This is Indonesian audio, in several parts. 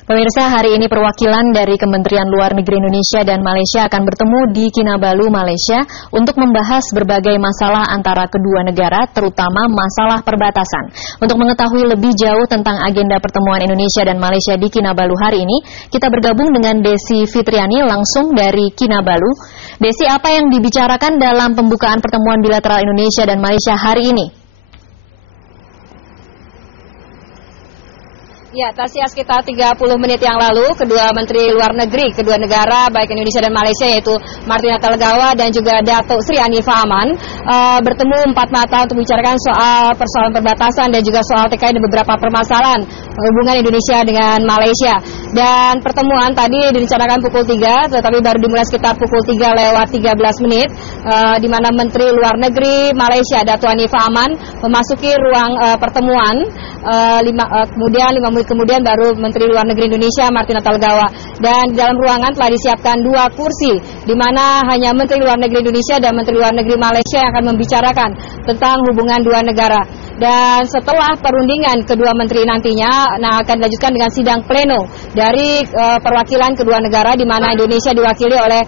Pemirsa, hari ini perwakilan dari Kementerian Luar Negeri Indonesia dan Malaysia akan bertemu di Kinabalu, Malaysia untuk membahas berbagai masalah antara kedua negara, terutama masalah perbatasan. Untuk mengetahui lebih jauh tentang agenda pertemuan Indonesia dan Malaysia di Kinabalu hari ini, kita bergabung dengan Desi Fitriani langsung dari Kinabalu. Desi, apa yang dibicarakan dalam pembukaan pertemuan bilateral Indonesia dan Malaysia hari ini? Ya, Tasya, sekitar 30 menit yang lalu, kedua Menteri Luar Negeri, kedua negara, baik Indonesia dan Malaysia, yaitu Martin Natalegawa dan juga Datuk Sri Hanifah Aman, bertemu empat mata untuk membicarakan soal persoalan perbatasan dan juga soal terkait dengan beberapa permasalahan hubungan Indonesia dengan Malaysia. Dan pertemuan tadi direncanakan pukul 3, tetapi baru dimulai sekitar pukul 3:13 menit, di mana Menteri Luar Negeri Malaysia, Datuk Hanifah Aman, memasuki ruang pertemuan. Kemudian 5 menit kemudian baru Menteri Luar Negeri Indonesia Martin Natalegawa, dan di dalam ruangan telah disiapkan 2 kursi di mana hanya Menteri Luar Negeri Indonesia dan Menteri Luar Negeri Malaysia yang akan membicarakan tentang hubungan dua negara. Dan setelah perundingan kedua menteri nantinya akan dilanjutkan dengan sidang pleno dari perwakilan kedua negara, di mana Indonesia diwakili oleh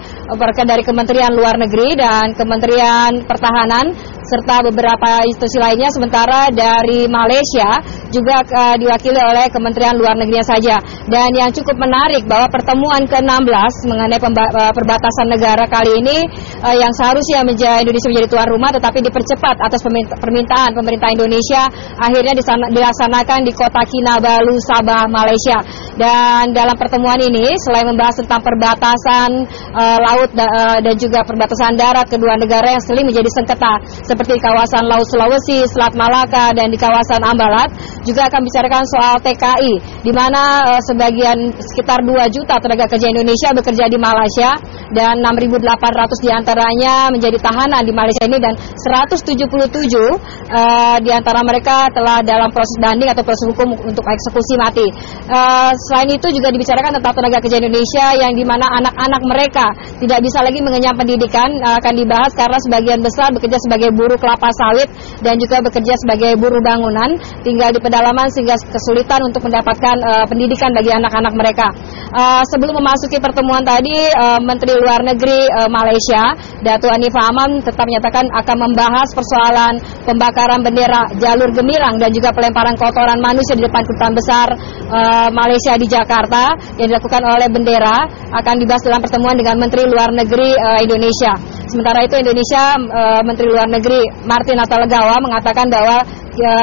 dari Kementerian Luar Negeri dan Kementerian Pertahanan serta beberapa institusi lainnya, sementara dari Malaysia juga diwakili oleh Kementerian Luar Negerinya saja. Dan yang cukup menarik bahwa pertemuan ke-16 mengenai perbatasan negara kali ini yang seharusnya Indonesia menjadi tuan rumah, tetapi dipercepat atas permintaan pemerintah Indonesia, akhirnya dilaksanakan di kota Kinabalu, Sabah, Malaysia. Dan dalam pertemuan ini, selain membahas tentang perbatasan laut dan juga perbatasan darat kedua negara yang sering menjadi sengketa, seperti kawasan Laut Sulawesi, Selat Malaka, dan di kawasan Ambalat, juga akan bicarakan soal TKI, di mana sekitar 2 juta tenaga kerja Indonesia bekerja di Malaysia, dan 6.800 diantaranya menjadi tahanan di Malaysia ini, dan 177 di antara mereka telah dalam proses banding atau proses hukum untuk eksekusi mati. Selain itu juga dibicarakan tentang tenaga kerja Indonesia yang di mana anak-anak mereka tidak bisa lagi mengenyam pendidikan, akan dibahas karena sebagian besar bekerja sebagai buruh kelapa sawit dan juga bekerja sebagai buruh bangunan, tinggal di pedalaman sehingga kesulitan untuk mendapatkan pendidikan bagi anak-anak mereka. Sebelum memasuki pertemuan tadi, Menteri Luar Negeri Malaysia, Datuk Hanifah Aman, tetap menyatakan akan membahas persoalan pembakaran bendera jalur gemilang dan juga pelemparan kotoran manusia di depan kedutaan besar Malaysia di Jakarta yang dilakukan oleh bendera, akan dibahas dalam pertemuan dengan Menteri Luar Negeri Indonesia. Sementara itu Indonesia, Menteri Luar Negeri Martin Natalegawa mengatakan bahwa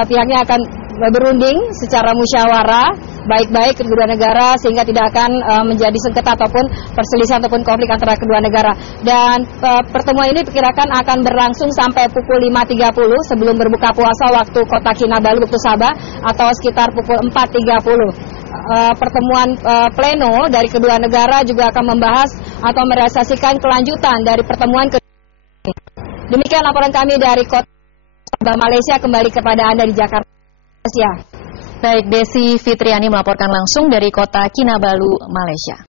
pihaknya akan berunding secara musyawarah baik-baik kedua negara sehingga tidak akan menjadi sengketa ataupun perselisihan ataupun konflik antara kedua negara. Dan pertemuan ini diperkirakan akan berlangsung sampai pukul 5.30 sebelum berbuka puasa waktu kota Kinabalu, waktu Sabah, atau sekitar pukul 4.30. Pertemuan pleno dari kedua negara juga akan membahas atau merealisasikan kelanjutan dari pertemuan kedua. Demikian laporan kami dari kota Sabah, Malaysia. Kembali kepada Anda di Jakarta. Baik, Desi Fitriani melaporkan langsung dari kota Kinabalu, Malaysia.